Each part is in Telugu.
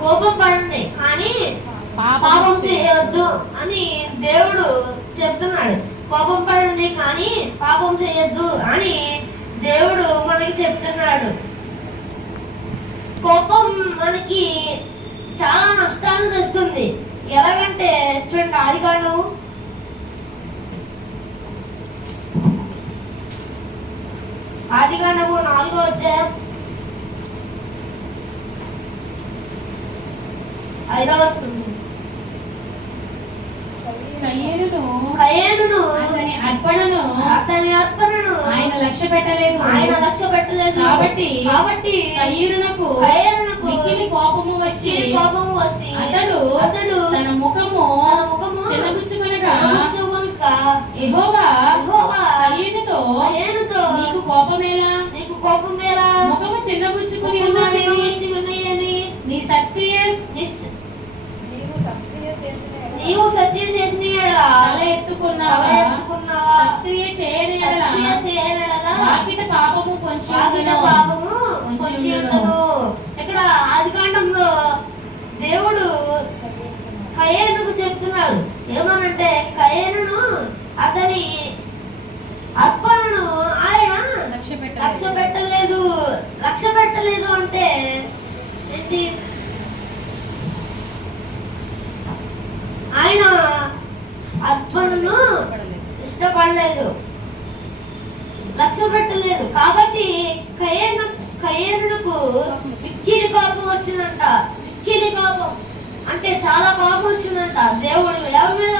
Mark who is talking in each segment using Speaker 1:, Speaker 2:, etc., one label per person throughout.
Speaker 1: కోపం పడండి కానీ
Speaker 2: పాపం
Speaker 1: చేయొద్దు అని దేవుడు చెప్తున్నాడు. కోపం పడండి కానీ పాపం చేయొద్దు అని దేవుడు మనకి చెప్తున్నాడు. కోపం మనకి చాలా నష్టాలు తెస్తుంది. ఎలాగంటే చూడండి ఆదిగాను
Speaker 2: అతని అర్పణను.
Speaker 1: అతని అర్పణను.
Speaker 2: ఆయన లక్ష్య పెట్టలేదు.
Speaker 1: ఆయన లక్ష్య పెట్టలేదు.
Speaker 2: కాబట్టి
Speaker 1: కాబట్టి
Speaker 2: కయ్యూరునకు
Speaker 1: కయేనునకు
Speaker 2: మిక్కిలి కోపము వచ్చి
Speaker 1: కోపము వచ్చి
Speaker 2: అతడు
Speaker 1: అతడు
Speaker 2: తన ముఖము
Speaker 1: తన ముఖము
Speaker 2: చిన్నబుచ్చుకొనగా
Speaker 1: చిన్నబుచ్చుకొనక
Speaker 2: యెహోవా
Speaker 1: యెహోవా
Speaker 2: కయ్యూనుతో
Speaker 1: కయేనుతో
Speaker 2: నీకు కోపమేలా?
Speaker 1: నీకు కోపం ఎలా
Speaker 2: ముఖము చిన్నబుచ్చుకుని ఉన్నావేమి? నీ సత్క్రియ
Speaker 1: నిస్-
Speaker 3: నీవు సత్క్రియ చేసిన ఎడల
Speaker 1: నీవు సత్యం చేసిన ఎడల
Speaker 2: తల ఎత్తుకున్నావా
Speaker 1: తల ఎత్తుకున్నావా?
Speaker 2: సత్క్రియ చేయని ఎడల
Speaker 1: సత్క్రియ చేయని ఎడల
Speaker 2: వాకిట పాపము పొంచి
Speaker 1: ఆగిన
Speaker 2: ఉండును.
Speaker 1: పాపము
Speaker 2: కొంచెం
Speaker 1: పొంచి
Speaker 2: ఉండును.
Speaker 1: ఉండును. ఇక్కడ ఆదికాండంలో దేవుడు కయేనుకు చెప్తున్నాడు ఏమనంటే కయేనును అతని అర్పణను ఆయన
Speaker 2: లక్ష్య
Speaker 1: లక్ష్య
Speaker 2: పెట్టలేదు
Speaker 1: పెట్టలేదు లక్ష్య పెట్టలేదు అంటే ఏంటి ఆయన అర్పణను
Speaker 2: ఇష్టపడలేదు.
Speaker 1: లక్ష్య పెట్టలేదు కాబట్టి కయేను కయేనుకు మిక్కిలి కోపం వచ్చిందంట. మిక్కిలి కోపం అంటే చాలా కోపం వచ్చిందంట. దేవుడు ఎవరి మీద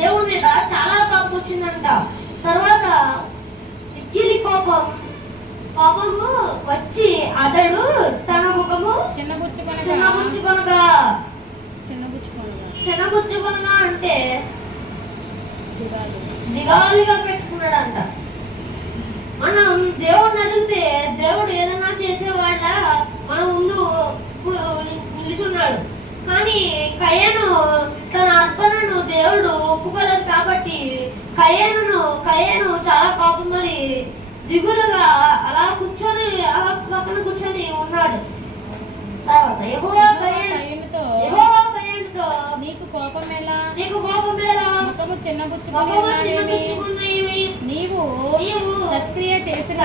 Speaker 1: దేవుడి మీద చాలా కోపం వచ్చిందంట. తర్వాత మిక్కిలి కోపం కోపము వచ్చి అతడు తన ముఖము
Speaker 2: చిన్నబుచ్చుకొనగా
Speaker 1: చిన్నబుచ్చుకొనగా
Speaker 2: చిన్నబుచ్చుకొనగా
Speaker 1: చిన్నబుచ్చుకొనగా అంటే. దిగాలుగా పెట్టుకున్నాడంట. మనం దేవుడిని అడిగితే దేవుడు ఏదైనా చేసేవాళ్ళ మన ముందు ఇప్పుడు నిలుచున్నాడు. కానీ కయ్యను తన అర్పణను దేవుడు ఒప్పుకోలేదు కాబట్టి కయ్యను కయ్యను చాలా కోపమని దిగులుగా అలా కూర్చొని అలా పక్కన కూర్చొని ఉన్నాడు. తర్వాత ఏమో
Speaker 2: ఉన్నావేమి
Speaker 1: చిన్నబుచ్చుకున్నాయేమి?
Speaker 2: నీవు సత్క్రియ చేసిన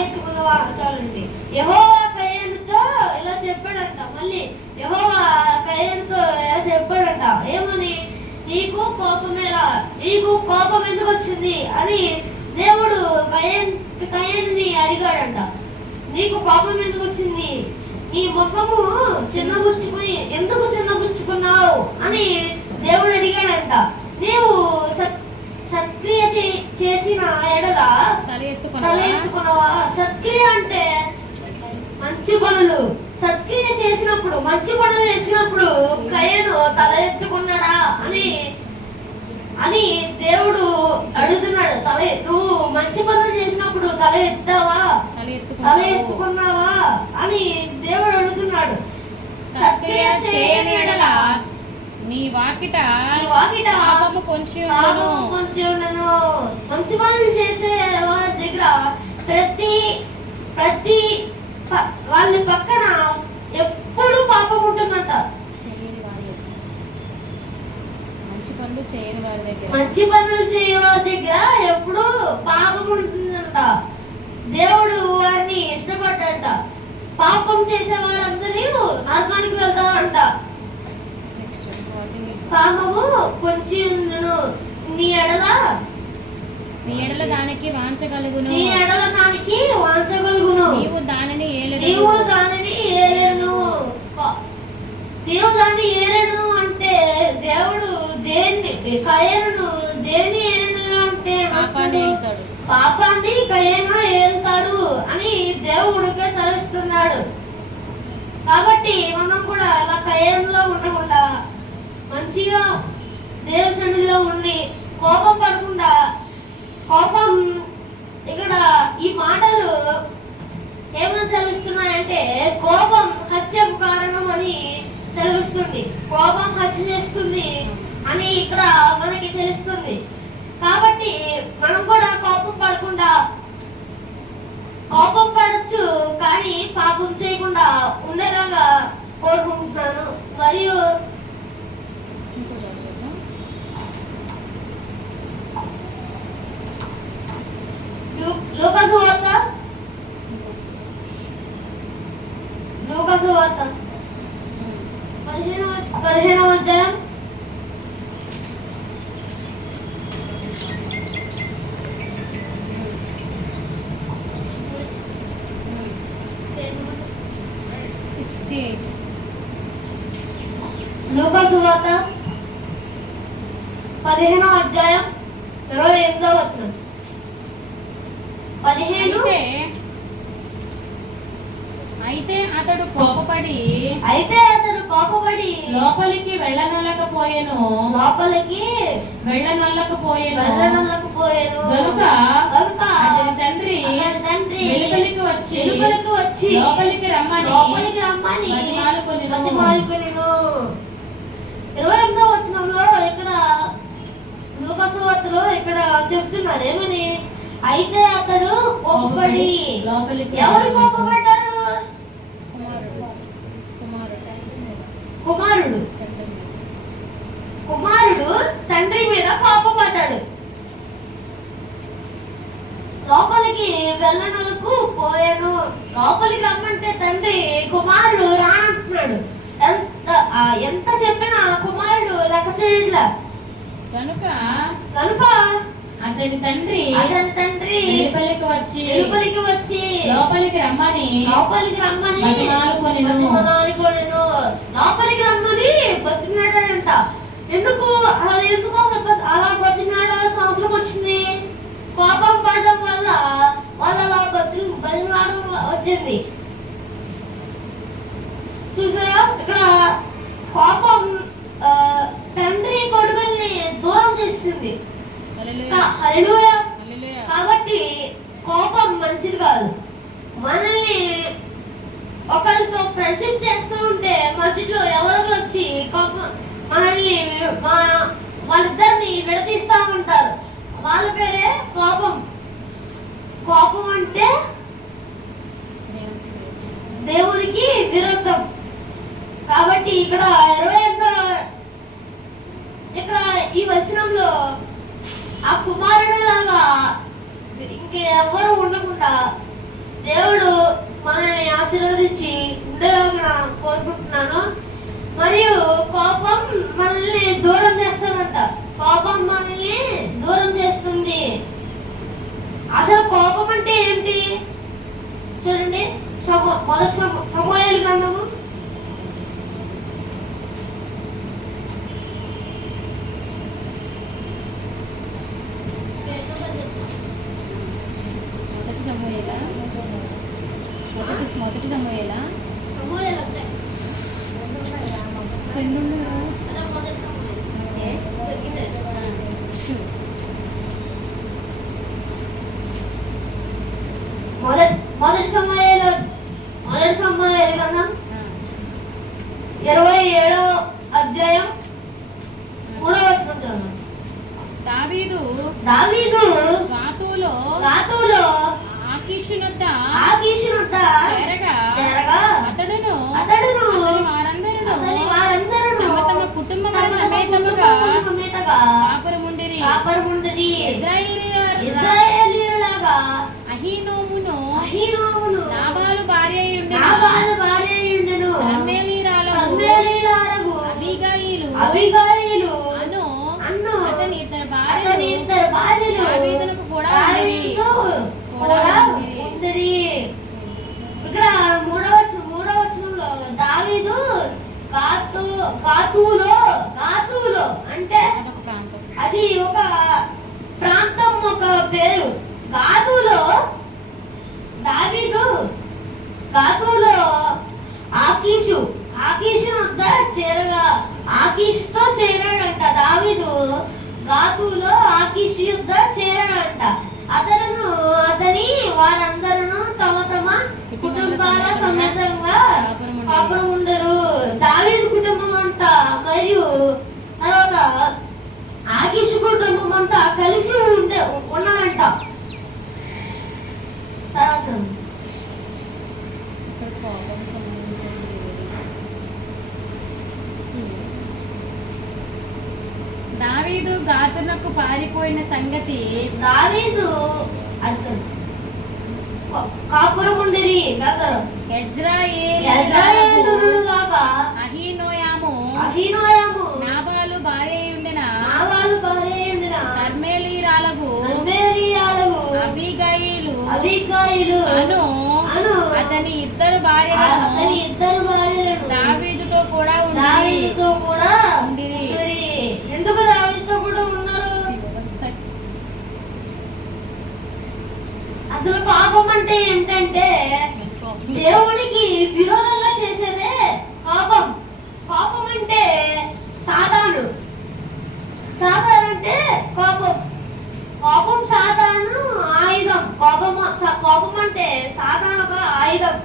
Speaker 2: ఎత్తుకొనవా?
Speaker 1: చాలండి. యెహోవా కయ్యనుతో ఇలా చెప్పాడంట. మళ్ళీ యెహోవా కయ్యనుతో ఇలా చెప్పాడంట. ఏమని? నీకు కోపం ఎలా? నీకు కోపం ఎందుకు వచ్చింది? అని దేవుడు కయ్యన్ కయ్యన్ని అడిగాడంట. నీకు కోపం ఎందుకు వచ్చింది? నీ ముఖము చిన్నబుచ్చుకుని ఎందుకు చిన్నబుచ్చుకున్నావు? అని దేవుడు అడిగాడంట నీవు సత్ సత్క్రియ చేసిన ఎడల
Speaker 2: తల
Speaker 1: ఎత్తుకున్నావా సత్క్రియ అంటే మంచి పనులు. సత్క్రియ చేసినప్పుడు మంచి పనులు చేసినప్పుడు కయ్యను తల ఎత్తుకున్నాడా అని అని దేవుడు అడుగుతున్నాడు. తల నువ్వు మంచి పనులు చేసినప్పుడు తల ఎత్తావా?
Speaker 2: తల ఎత్తుకున్నావా?
Speaker 1: అని దేవుడు అడుగుతున్నాడు.
Speaker 2: సత్క్రియ చేయని ఎడల నీ వాకిట
Speaker 1: వాకిట
Speaker 2: పాపము పొంచి ఉండను.
Speaker 1: మంచి పనులు చేసే వారి దగ్గర ప్రతి ప్రతి వాళ్ళ పక్కన ఎప్పుడు పాపం ఉంటుందంట.
Speaker 2: చేయని. మంచి పనులు చేయని వారి దగ్గర.
Speaker 1: మంచి పనులు చేయే వారి దగ్గర ఎప్పుడు పాపం ఉంటుందంట. దేవుడు వారిని ఇష్టపడ్డంట పాపం చేసే వారందరూ నరకానికి వెళ్తారంట. పాపము పొంచి ఉండును. నీ ఎడల
Speaker 2: నీ ఎడల దానికి వాంచగలుగును
Speaker 1: నీ ఎడల దానికి వాంచగలుగును
Speaker 2: నీవు దానిని ఏలదు
Speaker 1: నీవు దానిని ఏలేను నీవు దాన్ని ఏలేను అంటే దేవుడు దేన్ని కయ్యను దేన్ని ఏలేను అంటే
Speaker 2: పాపాన్ని వెళ్తాడు
Speaker 1: పాపాన్ని కయ్యను ఏలుతాడు అని దేవుడికే సెలవిస్తున్నాడు. కాబట్టి మనం కూడా అలా కయ్యంలో ఉండకుండా మంచిగా దేవుని సన్నిధిలో ఉండి కోపం పడకుండా కోపం ఇక్కడ ఈ మాటలు ఏమని సెలవిస్తున్నాయంటే కోపం హత్యకు కారణం అని సెలవిస్తుంది. కోపం హత్య చేస్తుంది అని ఇక్కడ మనకి తెలుస్తుంది. కాబట్టి మనం కూడా కోపం పడకుండా కోపం పడచ్చు కానీ పాపం చేయకుండా ఉండేలాగా కోరుకుంటున్నాను. మరియు లూ- లూకాసు వార్త
Speaker 2: ఇంకో
Speaker 1: లూకాసు వార్త
Speaker 2: ఉమ్.
Speaker 1: పదిహేనవ పదిహేనవ అధ్యాయం
Speaker 2: సిక్స్టీ ఎయిట్
Speaker 1: లూకాసు వార్త పదిహేనవ అధ్యాయం ఇరవై ఎనిమిదవ వచనం పదిహేను.
Speaker 2: అయితే అతడు కోపపడి
Speaker 1: అయితే అతడు కోపపడి
Speaker 2: లోపలికి వెళ్ళనొల్లకపోయెను.
Speaker 1: లోపలికి
Speaker 2: వెళ్ళనొల్లకపోయెను.
Speaker 1: వెళ్ళనకపోయాను
Speaker 2: గనుక అతని తండ్రి
Speaker 1: తండ్రి
Speaker 2: వెలుపలికి వచ్చి
Speaker 1: వెలుపలికి వచ్చి
Speaker 2: లోపలికి రమ్మని
Speaker 1: లోపలికి రమ్మని
Speaker 2: బతిమాలుకొనెను.
Speaker 1: బతిమాలుకొనెను. ఇరవై ఎనిమిదో వచనంలో ఇక్కడ లూకాసు వార్తలో ఇక్కడ చెప్తున్నారు. ఏమని? అయితే అతడు కోపపడి. ఎవరు కోపపడ్డారు?
Speaker 2: కుమారుడు. కుమారుడు తండ్రి.
Speaker 1: మీద కోపపడ్డాడు. లోపలికి వెళ్ళనలకు పోయాను లోపలికి రమ్మంటే తండ్రి కుమారుడు రానంటున్నాడు ఎంత ఎంత చెప్పినా కుమారుడు లెక్క చేయట్లే.
Speaker 2: కనుక
Speaker 1: కనుక
Speaker 2: అతని తండ్రి
Speaker 1: అతని తండ్రి
Speaker 2: వెలుపలికి వచ్చి
Speaker 1: వెలుపలికి వచ్చి
Speaker 2: లోపలికి రమ్మని
Speaker 1: లోపలికి రమ్మని
Speaker 2: బతిమాలుకొనెను.
Speaker 1: బతిమాలుకొనెను. లోపలికి రమ్మని బతిమాడాడంట ఎందుకు అలా ఎందుకు అలా బతి- అలా బతిమాడాల్సిన అవసరం వచ్చింది కోపం పడడం వల్ల వాళ్ళు అలా బతి బతిమాడడం వచ్చింది చూసారా ఇక్కడ కోపం ఆ, తండ్రి కొడుకుల్ని దూరం చేస్తుంది
Speaker 2: హల్లెలూయా.
Speaker 1: హల్లెలూయా
Speaker 2: హల్లెలూయా.
Speaker 1: కాబట్టి కోపం మంచిది కాదు. మనల్ని ఒకరితో ఫ్రెండ్షిప్ చేస్తూ ఉంటే మధ్యలో ఎవరో వచ్చి కోపం మనల్ని వాళ్ళిద్దరిని విడదీస్తూ ఉంటారు. వాళ్ళ పేరే కోపం. కోపం అంటే
Speaker 2: దేవునికి వేరు.
Speaker 1: దేవునికి విరుద్ధం కాబట్టి ఇక్కడ ఇరవై ఎనిమిదో ఇక్కడ ఈ వచనంలో ఆ కుమారుడు లాగా ఇంకెవ్వరూ ఉండకుండా దేవుడు మనల్ని ఆశీర్వదించి ఉండేలాగా కోరుకుంటున్నాను. మరియు కోపం మనల్ని దూరం చేస్తుందంట. కోపం మనల్ని దూరం చేస్తుంది. అసలు కోపం అంటే ఏంటి? చూడండి. సమో మొదటి సమయాలు సమూహేలు గ్రంథము
Speaker 2: మొదటి సమూయేలా మొదటి మొదటి సమూయేలా
Speaker 1: సమూహేలు అంతే
Speaker 2: రెండు ఉన్నాయా?
Speaker 1: అదే మొదటి. ఇదే. మొదటి గ్రంథం
Speaker 2: ఆ.
Speaker 1: ఇరవై ఏడో అధ్యాయం మూడవ.
Speaker 2: దావీదు
Speaker 1: దావీదు
Speaker 2: గాతులో
Speaker 1: రాతులో
Speaker 2: ఆకీషునొద్ద
Speaker 1: ఆకీషునొద్ద
Speaker 2: చేరగా
Speaker 1: చేరగా
Speaker 2: అతడును
Speaker 1: అతడును
Speaker 2: అతని వారందరును
Speaker 1: అతని వారందరును
Speaker 2: తమ తమ కుటుంబముల
Speaker 1: తమ తమ
Speaker 2: సమేతముగా
Speaker 1: కుటుంబముల సమేతగా
Speaker 2: కాపురముండిరి
Speaker 1: కాపరముండరి
Speaker 2: ఇశ్రాయేలీయుల
Speaker 1: ఇశ్రాయేలీయులాగా
Speaker 2: అహీనోమును
Speaker 1: అహీనోమును
Speaker 2: నాబాలు భార్య అయి ఉండెను.
Speaker 1: నాబాలు భార్య అయ్యుండెను
Speaker 2: కర్మేలీరాలకు
Speaker 1: కర్మేలీయులారగు
Speaker 2: అబీగాయిలు
Speaker 1: అబిగాయిలు
Speaker 2: అను
Speaker 1: అన్ను
Speaker 2: అతని ఇద్దరు
Speaker 1: అతని
Speaker 2: భార్యలు
Speaker 1: ఇద్దరు భార్యలు
Speaker 2: దావీదునకు కూడా
Speaker 1: దావీదుతో
Speaker 2: కూడా
Speaker 1: కూడా
Speaker 2: ఉండిరి.
Speaker 1: ఉండిరి. ఇక్కడ మూడవ వచనం- మూడవ వచనంలో దావీదు గాతు గాతులో గాతులో అంటే
Speaker 2: అదొక ప్రాంతం
Speaker 1: అది ఒక ప్రాంతం ఒక పేరు. గాదులో దావీదు. గాదులో ఆకీషు. ఆకీషు వద్ద చేరగా ఆకీషుతో చేరాడంట దావీదు. గాతులో ఆకీషు యుద్ధ చేరాడంట. అతను అతని వారందరూ తమ తమ కుటుంబాల సమేతంగా కాపురం ఉండరు దావీదు కుటుంబం అంతా మరియు తర్వాత అంతా కలిసి ఉండే
Speaker 2: ఉన్నాడంట దావీదు గాతునకు పారిపోయిన సంగతి
Speaker 1: దావీదు కాపురం
Speaker 2: ఉండేది
Speaker 1: ఎజ్రాయేలు
Speaker 2: అహీనోయాము.
Speaker 1: అహీనోయాము.
Speaker 2: అను.
Speaker 1: అను.
Speaker 2: అతని ఇద్దరు భార్యలను
Speaker 1: అతని ఇద్దరు భార్యలను
Speaker 2: దావీదుతో కూడా ఉండి.
Speaker 1: దావీదుతో కూడా.
Speaker 2: ఉండిరి.
Speaker 1: ఎందుకు దావీదుతో కూడా ఉన్నారు? అసలు పాపం అంటే ఏంటంటే దేవునికి విరోధంగా చేసేదే పాపం. పాపం అంటే సాతాను సాతాను అంటే కోపం కోపం ఆయుధం కోపం కోపం అంటే సాతాను ఆయుధం.